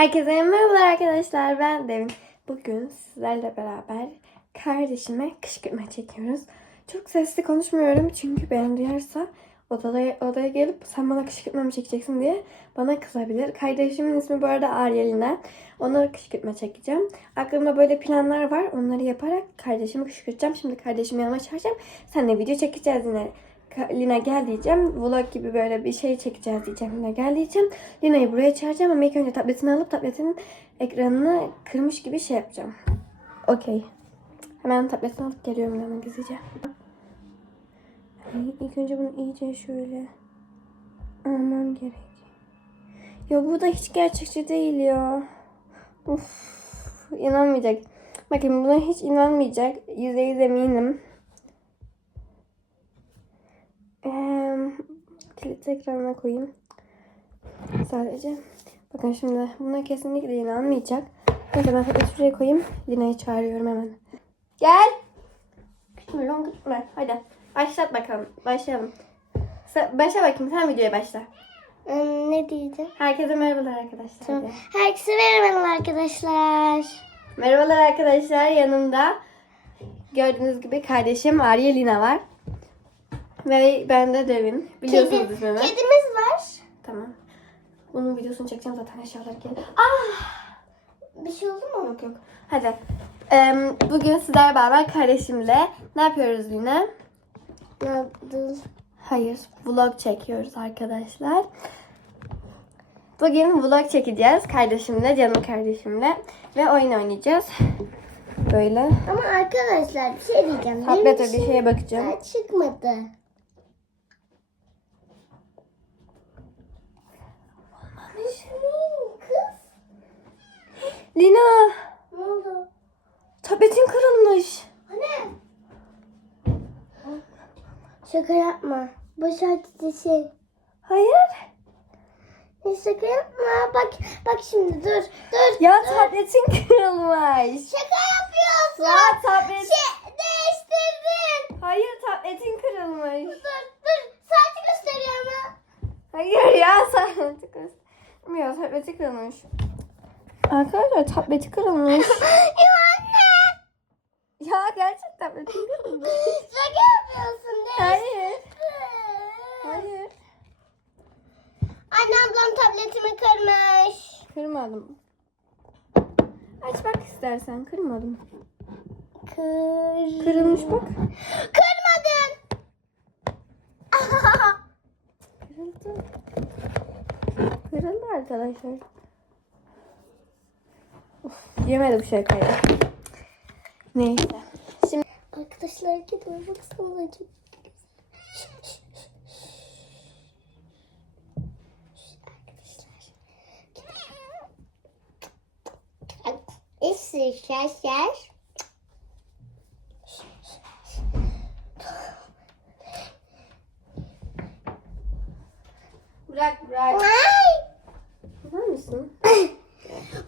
Herkese merhabalar arkadaşlar. Ben Devin. Bugün sizlerle beraber kardeşime kışkırtma çekiyoruz. Çok sesli konuşmuyorum çünkü beni duyarsa odaya, odaya gelip sen bana kışkırtma mı çekeceksin diye bana kızabilir. Kardeşimin ismi bu arada Aryelina. Ona kışkırtma çekeceğim. Aklımda böyle planlar var. Onları yaparak kardeşimi kışkırtacağım. Şimdi kardeşimi yanıma çağıracağım. Seninle video çekeceğiz yine. Lina gel diyeceğim. Vlog gibi böyle bir şey çekeceğiz diyeceğim. Lina gel diyeceğim. Lina'yı buraya çağıracağım ama ilk önce tabletini alıp tabletin ekranını kırmış gibi şey yapacağım. Okey. Hemen tabletini alıp geliyorum Lina gizlice. İlk önce bunu iyice şöyle almam gerek. Ya bu da hiç gerçekçi değil ya. Uf, inanmayacak. Bakın buna hiç inanmayacak. Yüzde yüz eminim. Ee, ekranına koyayım. Sadece. Bakın şimdi buna kesinlikle inanmayacak. Neyse ben tabii şuraya koyayım. Lina'yı çağırıyorum hemen. Gel. Gitme lan gitme. Hadi. Başlat bakalım. Başlayalım. Sen, başla bakayım. Sen videoya başla. Hmm, Ne diyeceğim? Herkese merhabalar arkadaşlar. Hadi. Herkese merhabalar arkadaşlar. Merhabalar arkadaşlar. Yanımda gördüğünüz gibi kardeşim Arya Lina var. Ve ben de Devin. Biliyorsunuz Kedi, ismimi. kedimiz var. Tamam. Bunun videosunu çekeceğim zaten eşyalar geldi. Ah! Bir şey oldu mu? Yok yok. Hadi. Em, bugün sizlerle beraber kardeşimle ne yapıyoruz Lina? Nadıl. Hayır. Vlog çekiyoruz arkadaşlar. Bugün vlog çekeceğiz kardeşimle, canım kardeşimle. Ve oyun oynayacağız. Böyle. Ama arkadaşlar bir şey diyeceğim. Tablete bir şeye bakacağım. çıkmadı. Kız. Lina! Ne oldu? Tabletin kırılmış. Anne. Şaka yapma. Bu sadece şey. Hayır. Ne şaka yapma. Bak bak şimdi dur dur. Ya tabletin kırılmış. Şaka yapıyorsun. Ya tablet... Şey, değiştirdin. Hayır tabletin kırılmış. Dur dur. Saati gösteriyor ama. Hayır ya saati göstermiyor. Tableti kırılmış. Arkadaşlar tableti kırılmış. ya anne. ya gerçek tabletin kırılmış. Şaka yapıyorsun değil mi? Hayır. Hayır. Anne ablam tabletimi kırmış. Kırmadım. Aç bak istersen. Kırmadım. Kır... Kırılmış bak. Kırmadın. Kırıldı. Kırıldı arkadaşlar. Yemedim şakayı. Neyse. Şimdi Arkadaşlar gidiyor baksana çok Arkadaşlar. bırak bırak. Ay! Var mısın?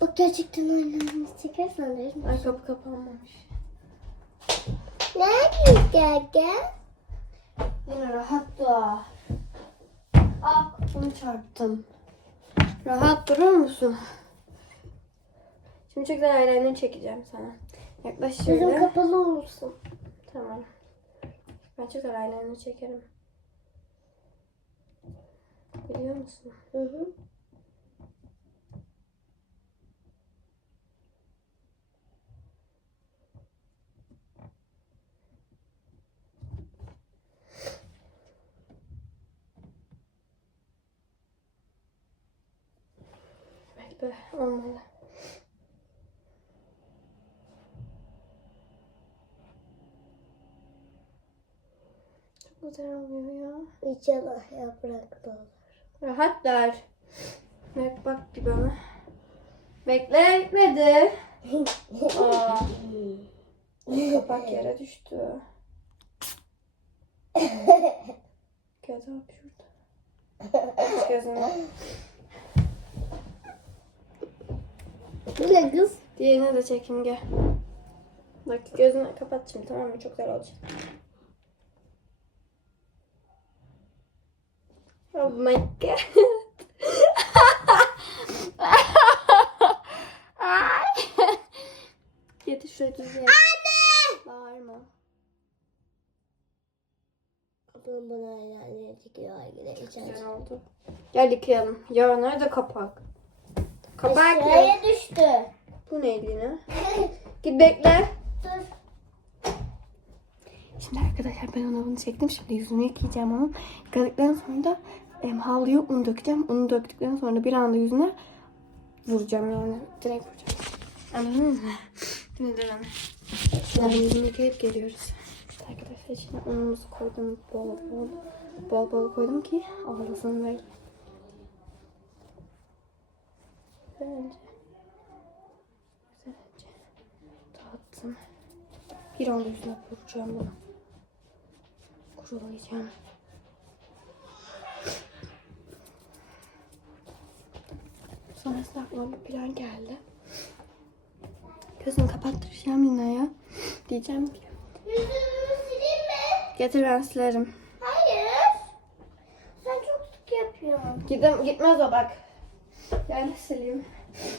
Bak gerçekten oynamamız çekersen derim. Ay kapı kapanmamış. Neredeyiz gel gel? Yine rahat dur. Ah bunu çarptım. Rahat durur musun? Şimdi çok eyeliner çekeceğim sana. Yaklaş Gözüm şöyle. kapalı olsun. Tamam. Ben çok eyeliner çekerim. Biliyor musun? Hı hı. Bekle olmadı. Çok güzel oluyor ya. İnşallah yapraklı olur. Rahat ver. Bak bak gibi ama. Bekle bitmedi. Aa, kapak yere düştü. Göz hapşurdu. Aç gözünü. Bu ne kız? Diğerine de çekeyim gel. Bak gözünü kapat şimdi tamam mı? Çok güzel olacak. Oh my god. Yedi şuraya düzgün. Anne! Bağırma. Bunun bana yani çekiyor. Güzel oldu. Gel yıkayalım. Ya nerede kapak? Kapak yok. Aşağıya düştü. Bu neydi yine? Git bekle. Dur. Şimdi arkadaşlar ben ona bunu çektim. Şimdi yüzünü yıkayacağım onun. Yıkadıktan sonra da em, havluyu un dökeceğim. Unu döktükten sonra bir anda yüzüne vuracağım yani. Direkt vuracağım. Anladınız mı? Şimdi durun. Şimdi yüzünü yıkayıp geliyoruz. Arkadaşlar içine unumuzu koydum. Bol bol. Bol bol koydum ki ağlasın böyle. Güzelce. Güzelce. Dağıttım. Bir anda yüzüne vuracağım bunu. Kurulayacağım. Sonrasında aklıma bir plan geldi. Gözünü kapattıracağım Lina'ya. Diyeceğim ki Yüzümü sileyim mi? getir ben silerim. Hayır. Sen çok sık yapıyorsun. Gidem, gitmez o bak. Gel sileyim.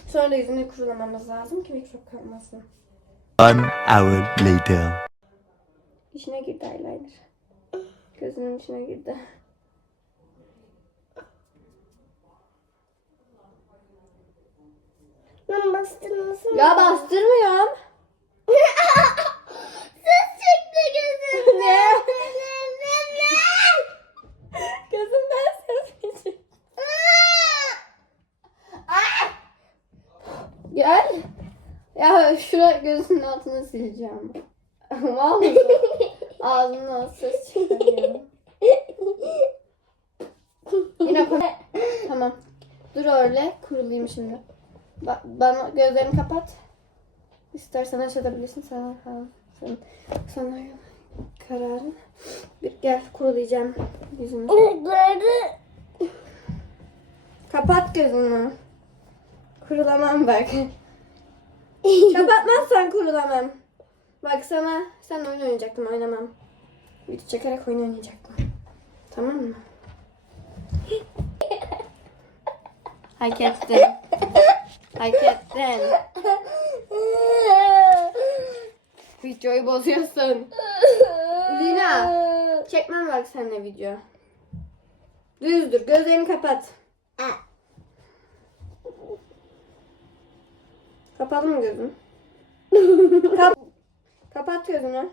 Sonra da yüzünü kurulamamız lazım ki mikrop kalmasın. One hour later. İçine girdi eyeliner. Gözünün içine girdi. Ben bastırmasın. Ya bastırmıyorum. Ses çıktı gözümden. Ne? Gözümden. Gözümden ses geçiyor. Gel. Şura gözünün altını sileceğim. Vallahi ağzından ses çıkarıyor. Yine koy. Tamam. Dur öyle kurulayım şimdi. Ba- bana gözlerini kapat. İstersen açabilirsin sana falan. Sen, sana kararın. Bir gel kurulayacağım yüzünü. Kapat gözünü. Kurulamam bak. Kapatmazsan kurulamam. Bak sana sen oyun oynayacaktım oynamam. Video çekerek oyun oynayacaktım. Tamam mı? Hak ettin. Hak ettin. Videoyu bozuyorsun. Lina. Çekmem bak seninle video. Düzdür. Gözlerini kapat. Kapalı mı gözün? Kap kapat gözünü.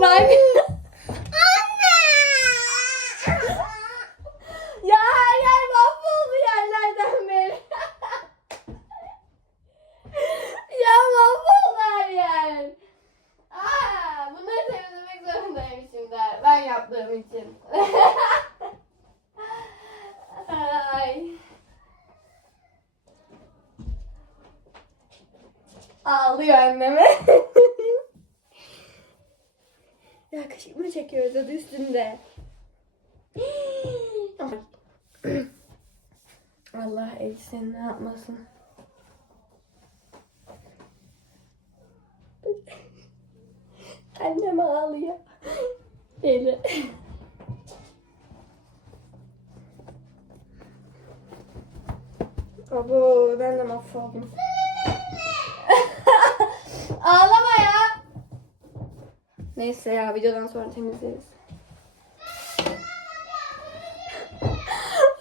Bak. ya her yer mahvoldu yerlerden beri. ya mahvoldu her yer. Aa, bunları temizlemek zorundayım şimdi. Ben yaptığım için. Ay. Ağlıyor anneme. ya kaşık mı çekiyoruz adı üstünde? Allah elbiseni ne yapmasın. Annem ağlıyor. Eli. Abo ben de mahvoldum. Ağlama ya. Neyse ya videodan sonra temizleriz.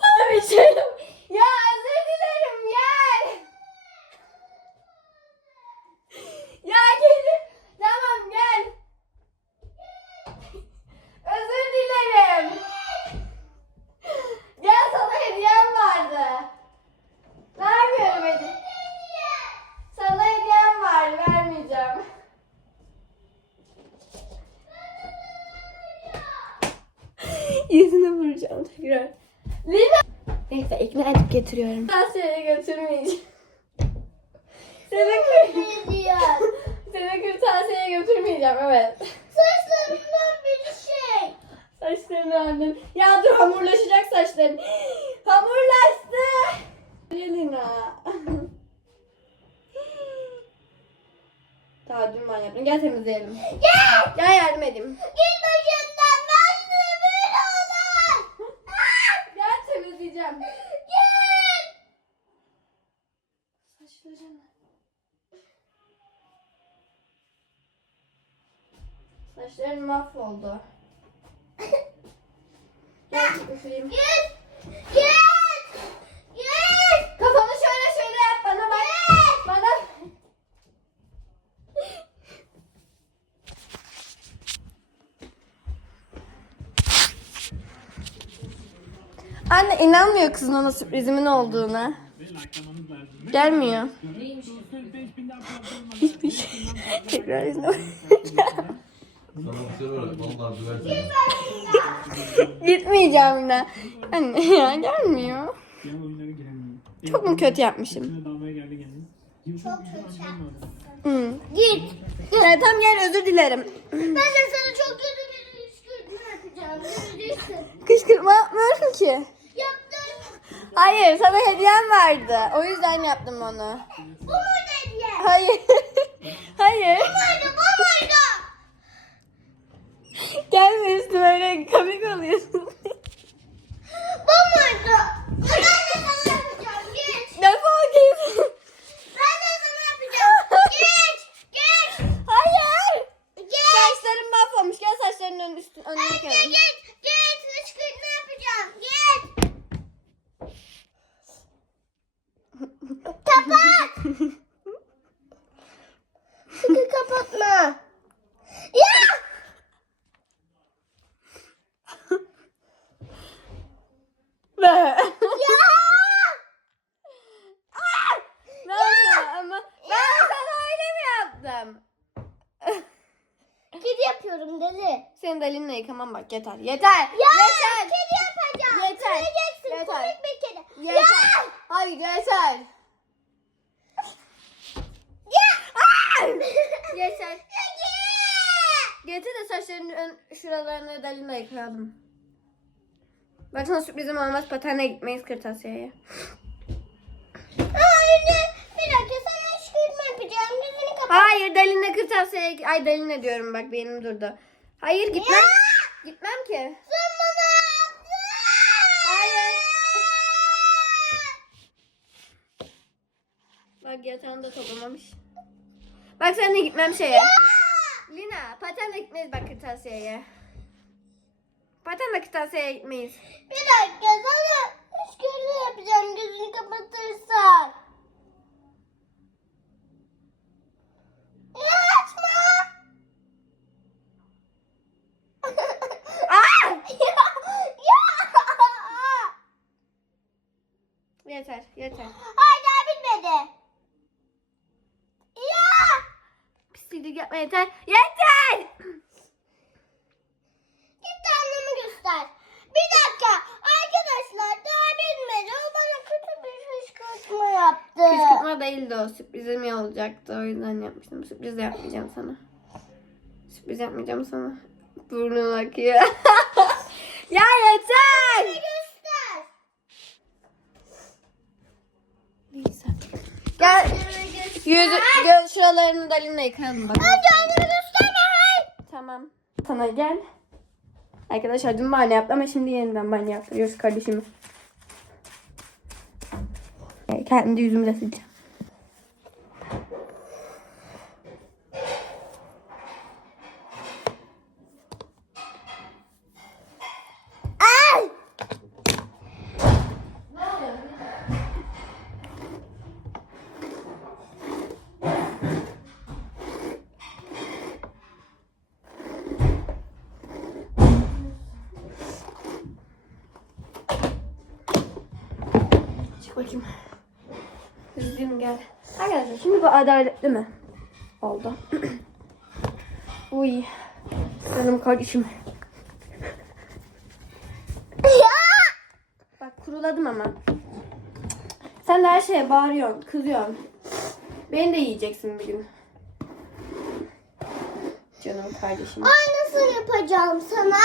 Bana bir şey yap- Ya özür dilerim gel. Ya gelin. Tamam gel. Özür dilerim. Gel sana hediyem vardı. Vermiyorum hediye. Sana hediyem var vermeyeceğim. Yüzüne vuracağım tekrar. Lina. Neyse ikna edip getiriyorum. Ben seni götürmeyeceğim. Seni, diyor? seni kırtasiyeye götürmeyeceğim evet. Saçlarımdan bir şey. Saçlarını aldın. Ya dur hamurlaşacak saçların. Hamurlaştı. Lina. Daha dün ben yaptım. Gel temizleyelim. Gel. Gel yardım edeyim. Git başımdan gideceğim. Git. Saçlarım. Saçlarım mahvoldu. Gel üfleyeyim. Git. Git. Git. Kafanı şöyle şöyle yap bana bak. Bana. Anne inanmıyor kızın ona sürprizimin olduğuna. Gelmiyor. Hiçbir şey. Tekrar izle. Sana vallahi döversin. Gitmeyeceğim yine. Anne ya gelmiyor. Diğer oyunlara giremiyor. Çok mu kötü yapmışım? Geldi. Çok kötü Hı. Git. Tamam gel özür dilerim. Ben de sana çok kötü bir kışkırtma yapacağım. Göreceksin. Kışkırtma yapmıyorum ki. Yaptım. Hayır sana hediyem vardı. O yüzden yaptım onu. Bu hediye? Hayır. Hayır. Buydu bu muydu? Gelme üstüme öyle komik oluyorsun. Bu muydu? Ben de sana yapacağım. Git. Defol git. Ben de sana yapacağım. Git. Git. Hayır. Git. Saçlarım mahvolmuş. Gel saçlarının önüne üstüne önüne Anne koyalım. git. Git. Kışkırtma yapacağım. Git. Kapat. Sıkı kapatma. Ya. Be. Ya. Ne oldu ama ben sana öyle mi yaptım? Kedi yapıyorum deli. Senin de elinle yıkamam bak yeter. Yeter. Ya Yeter. kedi yapacağım. Yeter. Göreceksin. Yeter. Komik bir kedi. Yeter. Ya. Hayır yeter. Ya. Yeter. Ya. Getir de saçlarının ön, şuralarını da elinle yıkayalım. Bak sana sürprizim olmaz patenle gitmeyiz kırtasiyeye. Hayır. Bir dakika sana kışkırtma yapacağım. Gözünü kapat. Hayır Dalin'le kırtasiyeye... Ay Dalin'le diyorum bak benim durdu. Hayır gitmem. Gitmem ki. Sen bana. Hayır. Bak yatağını da toplamamış. Bak sen de gitmem şeye. Lina patenle gitmeyiz bak kırtasiyeye. Patenle kırtasiyeye gitmeyiz. Bir dakika sana kışkırtma yapacağım. Gözünü kapatırsan. Ya açma. Aa! ya. Ya. Yeter yeter. Hayır daha bitmedi. Ya. Pislik yapma yeter. Yeter! Git annemi göster. Bir dakika. Arkadaşlar daha bitmedi. O bana kötü bir kışkırtma yaptı. Kışkırtma değildi o. Sürprizim ya olacaktı. O yüzden yapmıştım. Sürpriz de yapmayacağım sana. Sürpriz yapmayacağım sana. Burnun akıyor. ya yeter! Göster. Neyse. Gel. Yüzü, göz şuralarını da elinle yıkayalım bak. Annemi gösterme. Hayır. Tamam. Sana gel. Arkadaşlar dün banyo yaptı ama şimdi yeniden banyo yaptırıyoruz kardeşimi. Kendi yüzümü de sileceğim. Ay. Çık bakayım. Üzgünüm gel. Arkadaşlar şimdi bu adaletli mi? Oldu. Uy. Canım kardeşim. Bak kuruladım ama. Sen de her şeye bağırıyorsun, kızıyorsun. Beni de yiyeceksin bir gün. Canım kardeşim. Aynısını yapacağım sana.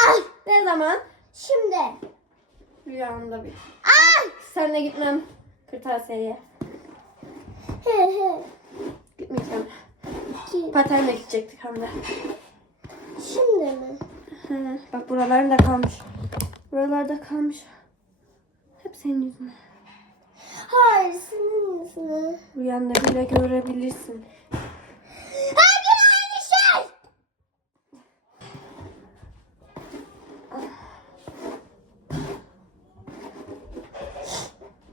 Ne zaman? Şimdi. Rüyamda bir. Ay. Senle gitmem kırtasiyeye. He he. Gitmeyeceğim. Ki. Patenle gidecektik hem de. Şimdi mi? Hı, bak buralarında kalmış. Buralarda kalmış. Hepsi senin yüzünden. Hayır senin yüzünden. Rüyanda bile görebilirsin. Her gün aynı şey.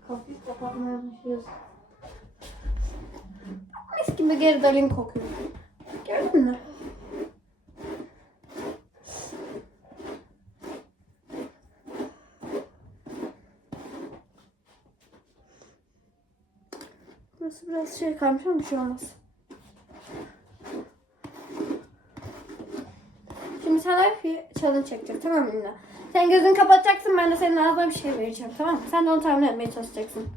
Kapıyı kapatmaya başlıyoruz. Mis gibi geri dalin kokuyor. Gördün mü? Burası biraz şey kalmış ama bir şey olmaz. Şimdi sana bir challenge çekeceğim tamam mı? Sen gözünü kapatacaksın ben de senin ağzına bir şey vereceğim tamam mı? Sen de onu tahmin etmeye çalışacaksın.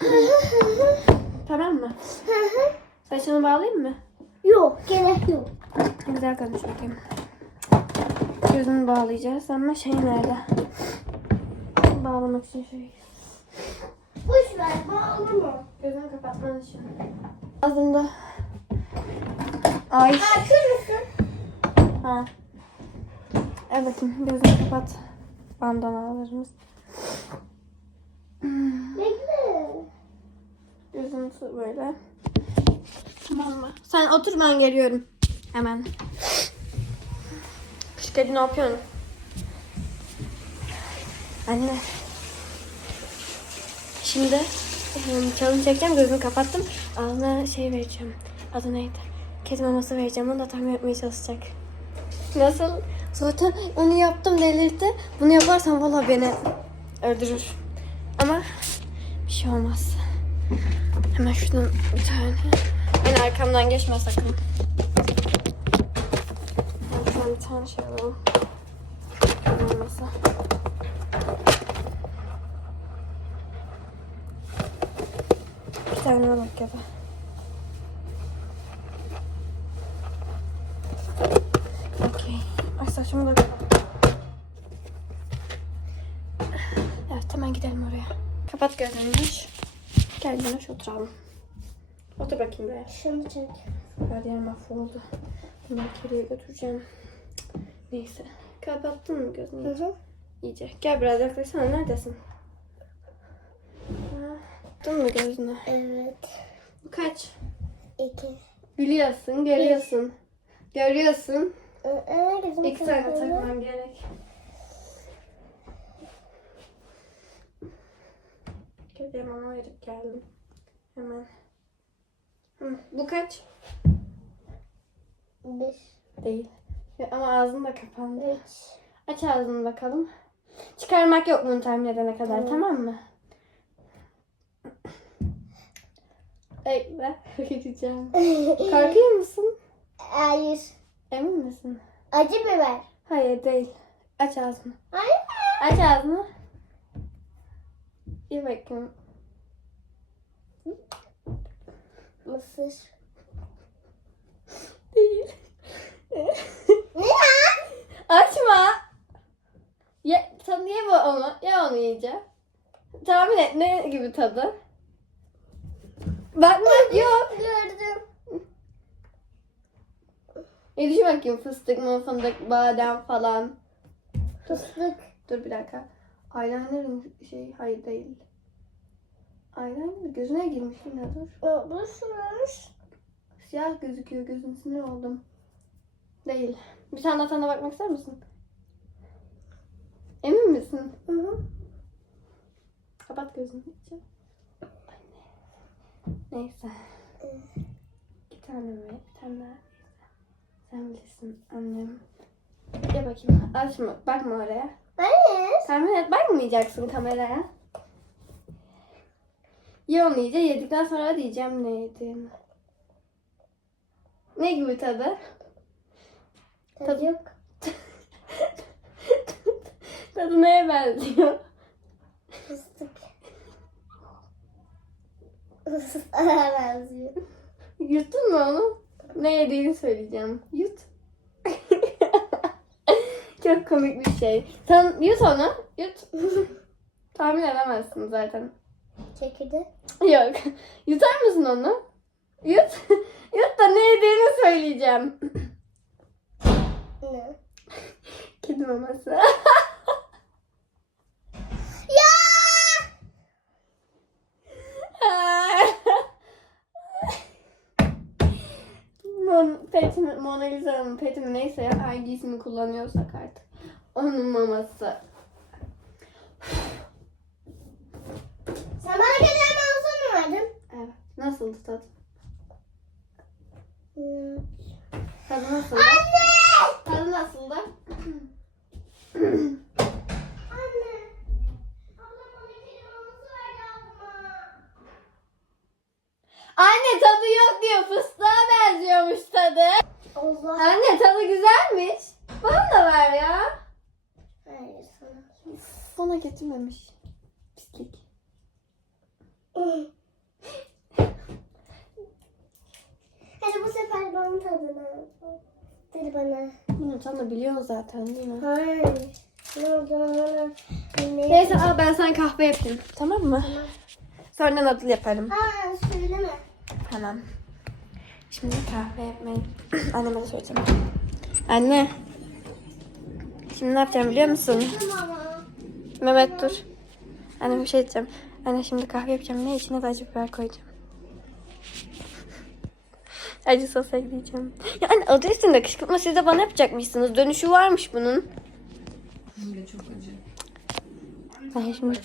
tamam mı? Saçını bağlayayım mı? yok gerek yok. Güzel konuş bakayım. Gözünü bağlayacağız ama şey nerede? Bağlamak için şey. Boş ver bağlama. Gözünü kapatman için. Ağzımda. Ay. Bakır mısın? Ha. Evet gözünü kapat. Bandanalarımız. Bekle. Gözünü tut böyle. Tamam mı? Sen otur ben geliyorum. Hemen. Kış kedi ne yapıyorsun? Anne. Şimdi challenge çekeceğim. Gözümü kapattım. Ağzına şey vereceğim. Adı neydi? Kedi maması vereceğim. Onu da tahmin etmeye çalışacak. Nasıl? Zaten onu yaptım delirdi. Bunu yaparsam valla beni öldürür. Ama bir şey olmaz. Hemen şuradan bir tane. Beni arkamdan geçme sakın. Ben şuradan bir tane şey alalım. Olmasa. Bir tane alalım ya da. Okey. Ay saçımı da. Evet hemen gidelim oraya. Kapat gözlerini. Gel Güneş oturalım. Otur bakayım buraya. Şunu çek. Her yer mahvoldu. Bunları geriye götüreceğim. Neyse. Kapattın mı gözünü? Hı hı. İyice. Gel biraz yaklaşsana. Neredesin? Ha, Tuttun mu gözünü? Evet. Bu kaç? İki. Biliyorsun, görüyorsun. Görüyorsun. Gözümü İki tane takmam gerek. Kediye mama verip geldim. Hemen. Hı, bu kaç? Bir. Değil. Ama ağzın da kapandı. Üç. Aç ağzını bakalım. Çıkarmak yok bunu tahmin edene kadar Tamam. tamam mı? Bekle. Gideceğim. Korkuyor musun? Hayır. Emin misin? Acı biber. Hayır değil. Aç ağzını. Hayır. Aç ağzını. İyi bakayım. Mısır. Değil. Ne ya? Açma. Ya, sen niye bu onu? Ya onu yiyeceğim. Tahmin et ne gibi tadı? Bakma yok. Gördüm. Ne düşün bakayım fıstık mı fındık badem falan. Fıstık. Dur bir dakika. Eyeliner'ın şey hayır değil. Eyeliner gözüne girmiş yine dur. Olmuşmuş. Siyah gözüküyor gözün sinir oldum. Değil. Bir tane daha tadına bakmak ister misin? Emin misin? Hı hı. Kapat gözünü. Neyse. Bir tane mi? Bir tane daha. Sen bilirsin annem. Gel bakayım. Açma. Bakma oraya. Hayır. Tahmin et. Bakmayacaksın kameraya. Ye onu iyice. Yedikten sonra diyeceğim ne yediğimi. Ne gibi tadı? Tadı yok. tadı neye benziyor? Fıstık. Fıstığa benziyor. Yuttun mu onu? Ne yediğini söyleyeceğim. Yut. Çok komik bir şey. Sen yut onu. Yut. Tahmin edemezsin zaten. Çekirdeği? Yok. Yutar mısın onu? Yut. Yut da ne yediğini söyleyeceğim. Ne? Kedi maması. ya! Mon, pet Mona Lisa'nın pet mi neyse hangi ismi kullanıyorsak artık. Onun maması. Sen bana kedimi alsana verdin. Evet. Nasıldı tadı? Hmm. Tadı nasıldı? Anne! Tadı nasıldı? Anne. Ablam bana kedi maması verdi abla. Anne tadı yok diyor. Fıstığa benziyormuş tadı. Allah. Anne tadı güzelmiş. Bana da ver ya. Hayır sana. Sana getirmemiş. Pislik. Hadi bu sefer bana tadını. Dedi bana. De biliyorsun zaten değil mi? Hayır. Ne? Neyse al ben sana kahve yapayım. Tamam mı? Sonra nadıl yaparım. Ha söyleme. Tamam. Şimdi kahve yapmayı anneme de söyleyeceğim. Anne. Şimdi ne yapacağım biliyor musun? Tamam. Mehmet dur. Anne bir şey diyeceğim. Anne şimdi kahve yapacağım. Ne içine de acı biber koyacağım. Acı sos ekleyeceğim. Ya anne adı üstünde kışkırtma siz de bana yapacakmışsınız. Dönüşü varmış bunun. Ben şimdi...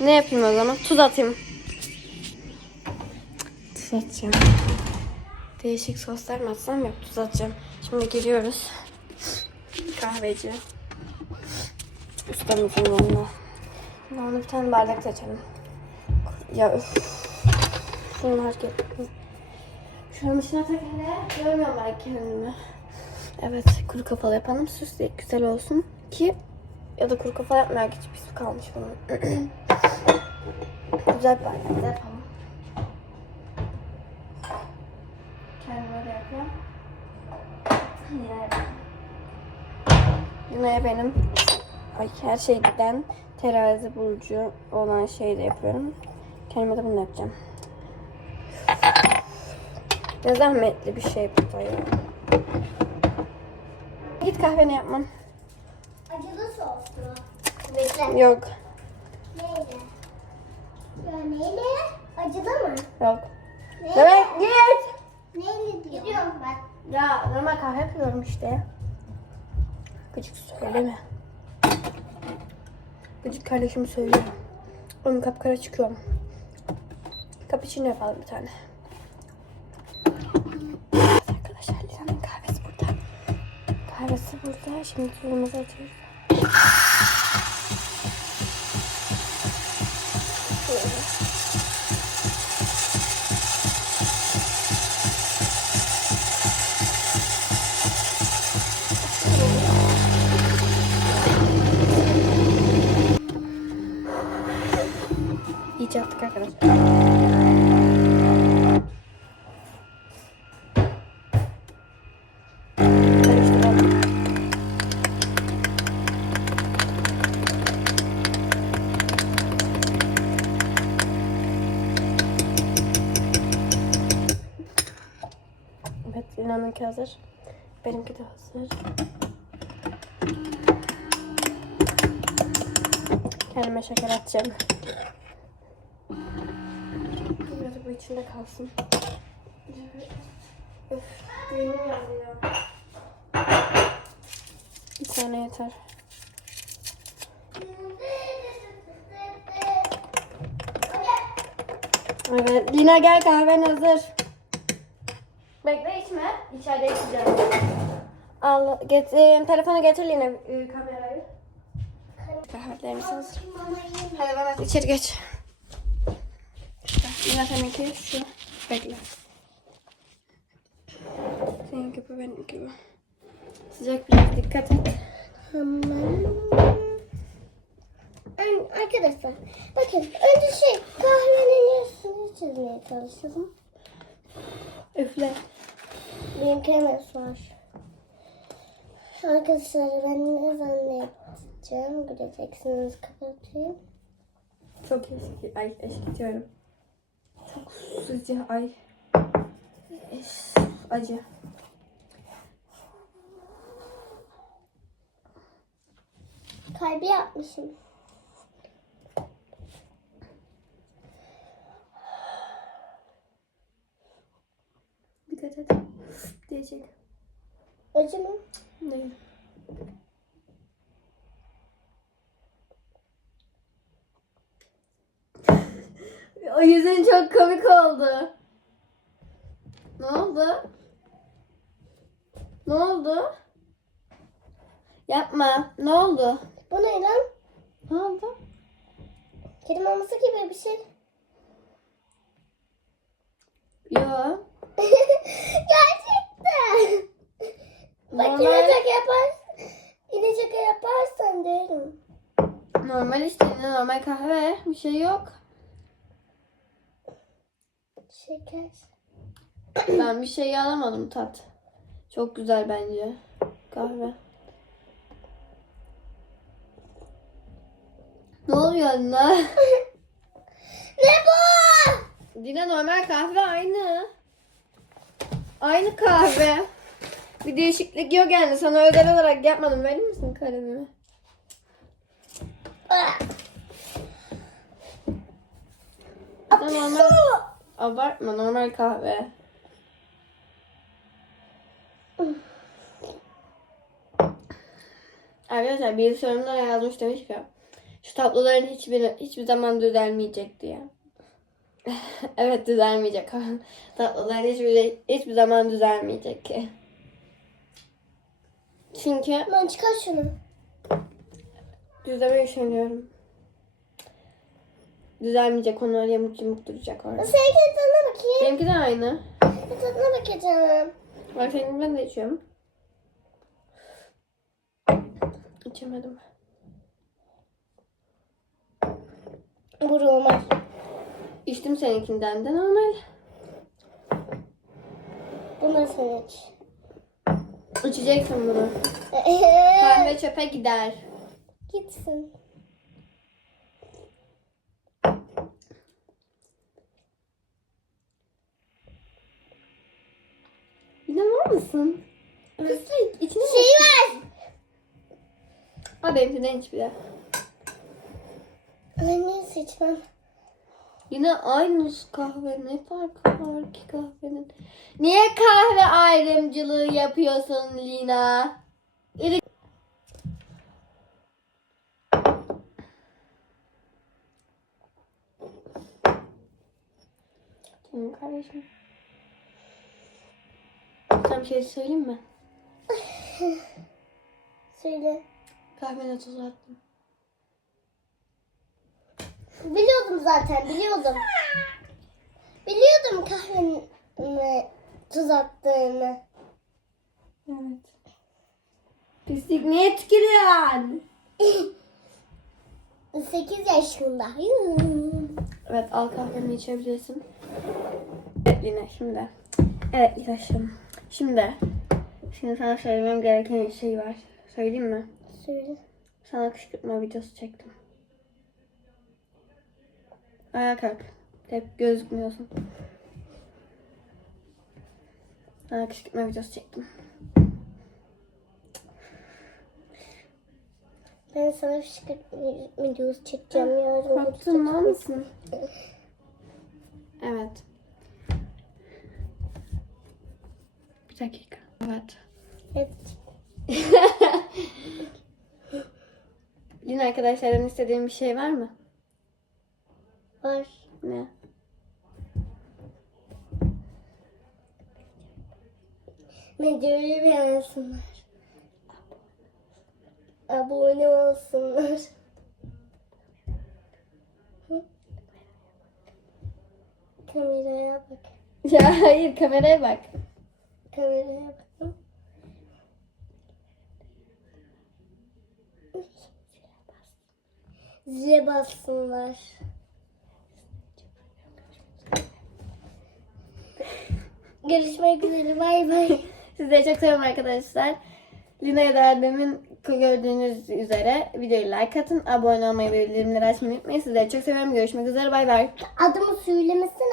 Ne yapayım o zaman? Tuz atayım. Tuz atacağım. Değişik soslar mı atsam yok tuz atacağım. Şimdi giriyoruz. Kahveci. Ustamızın yanına. Şimdi ona bir tane bardak seçelim. Ya üf. Şunlar getirdim. Şuranın içine tak hele. Görmüyorum ben kendimi. Evet kuru kafalı yapalım. Süs güzel olsun ki ya da kuru kafa yapmayak hiç pis kalmış bunun. güzel bir bardakta yapalım. Kendime de yapayım. Yine benim ay her şeyden terazi bulucu olan şeyi de yapıyorum. Kendime de bunu yapacağım. Ne zahmetli bir şey bu da ya. Git kahveni yapman. Acılı soslu. Bekle. Yok. Neyle? Ya neyle? Acılı mı? Yok. Neyle? Evet git. Neyle diyor? Gidiyorum ben. Ya normal kahve yapıyorum işte. Gıcık söyleme. Gıcık kardeşim söylüyor. Onun kapkara çıkıyorum. Cappuccino yapalım bir tane. Evet arkadaşlar Lina'nın kahvesi burada. Kahvesi burada. Şimdi tuzumuzu atıyoruz. İyice yaptık arkadaşlar. Lina'nınki hazır. Benimki de hazır. Kendime şeker atacağım. Biraz bu içinde kalsın. Bir tane yeter. Evet, Lina gel kahven hazır. Bekle içme, içeride içeceğim. Al, getir, telefonu getir Lina, e, kamerayı. Kahvelerimiz hazır. Hadi Mehmet içeri geç. Yine seninki şu. Bekle. Seninki bu benimki bu. Sıcak biraz dikkat et. Tamam. Arkadaşlar bakın önce şey kahvenin üstünü çizmeye çalışalım. Üfle. Benim kremes var. Arkadaşlar ben ne zannedeceğim göreceksiniz kapatayım. Çok eski. Ay eşkitiyorum. Çok sıcak. Ay. Acı. Kalbi yapmışım. Dikkat et. Diyecek. Acı mı? Değil. O yüzün çok komik oldu. Ne oldu? Ne oldu? Yapma. Ne oldu? Bu ne lan? Ne oldu? Kedi maması gibi bir şey. Yo. Gerçekten. Bak yine şaka yaparsın. Yine şaka yaparsan derim. normal işte yine normal kahve. Bir şey yok. Şeker. Ben bir şey alamadım tat. Çok güzel bence. Kahve. Ne oluyor anne? Ne bu? Dina normal kahve aynı. Aynı kahve. Bir değişiklik yok yani. Sana özel olarak yapmadım. Verir misin kalemimi? Normal... Abartma normal kahve. Arkadaşlar bir sorumda yazmış demiş ki şu tabloların hiçbir hiçbir zaman düzelmeyecek diye. evet düzelmeyecek. tabloların hiçbir hiçbir zaman düzelmeyecek ki. Çünkü Lan çıkar şunu. düzlemeyi düşünüyorum. Düzelmeyecek onlar yamuk yumuk duracak orada. Senin tadına bakayım. Benimki de aynı. Bir tadına bakacağım. Bak senin ben de içiyorum. İçemedim. Bu normal. İçtim seninkinden de normal. Bu nasıl iç? İçeceksin bunu. Kahve çöpe gider. Gitsin. İnanır mısın? Pislik. İçine Şey ver. Ha benimkinden iç bir de. Anne seçmem. Yine aynı kahve. Ne farkı var ki kahvenin? Niye kahve ayrımcılığı yapıyorsun Lina? İri... Canım kardeşim. Sana bir şey söyleyeyim mi? Söyle. Kahvene tuz attım. Biliyordum zaten biliyordum. Biliyordum kahvenin tuz attığını. Evet. Pislik niye tükürüyorsun? 8 yaşında. Evet al kahveni içebilirsin. Evet Lina şimdi. Evet Linaş'ım. Şimdi. Şimdi sana söylemem gereken bir şey var. Söyleyeyim mi? Söyle. Sana kışkırtma videosu çektim. Ayağa kalk. Hep gözükmüyorsun. Sana kışkırtma videosu çektim. Ben sana fışkırt videosu çekeceğim yarın. Korktun mu mısın? Evet. Bir dakika. Evet. Evet. Lina arkadaşlardan istediğin bir şey var mı? Var. Ne? Videoyu beğensinler. Abone olsunlar. Hı? Kameraya bak. Ya hayır kameraya bak. Kameraya bak. Zile bassınlar. Görüşmek üzere. Bay bay. Sizleri çok seviyorum arkadaşlar. Lina'ya da demin gördüğünüz üzere videoyu like atın. Abone olmayı ve bildirimleri açmayı unutmayın. Sizleri çok seviyorum. Görüşmek üzere. Bay bay. Adımı söylemesin.